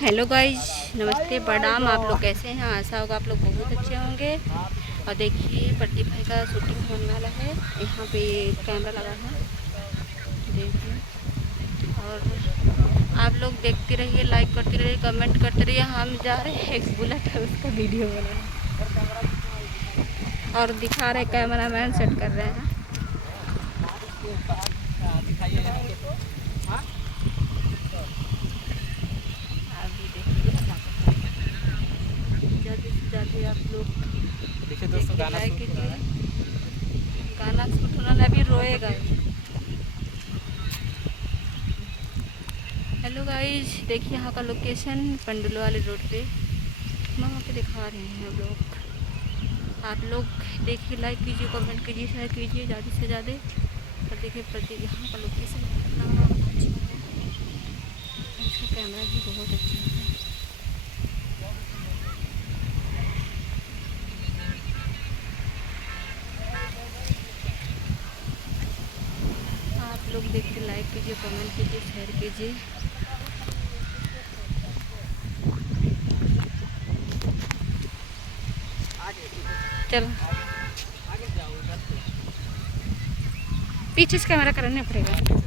Hello guys, नमस्ते प्रणाम। आप लोग कैसे हैं? आशा होगा आप लोग बहुत अच्छे होंगे। और देखिए प्रदीप भाई का शूटिंग होने वाला है। यहाँ पे कैमरा लगा है, देखिए। और आप लोग देखते रहिए, लाइक करते रहिए, कमेंट करते रहिए। हम जा रहे हैं, एक बुलेट है उसका वीडियो बना और दिखा रहे, कैमरा मैन सेट कर रहे हैं। ज़्यादा से ज़्यादा आप लोग देखिए दोस्तों, गाना लाइक शूट हो रहा कीजिए। है। गाना शूट होने वाला, अभी रोएगा। हेलो गाइस, देखिए यहाँ का लोकेशन पंडुल वाले रोड पे वहाँ पे दिखा रहे हैं हम लोग। आप लोग देखिए, लाइक कीजिए, कमेंट कीजिए, शेयर कीजिए ज़्यादा से ज़्यादा। और देखिए प्रदीप, यहाँ का लोकेशन कितना अच्छा है। इसका कैमरा भी बहुत अच्छा है। आप लोग देखिए, लाइक कीजिए, कमेंट कीजिए, शेयर कीजिए। चलो पीछे से कैमरा करना पड़ेगा।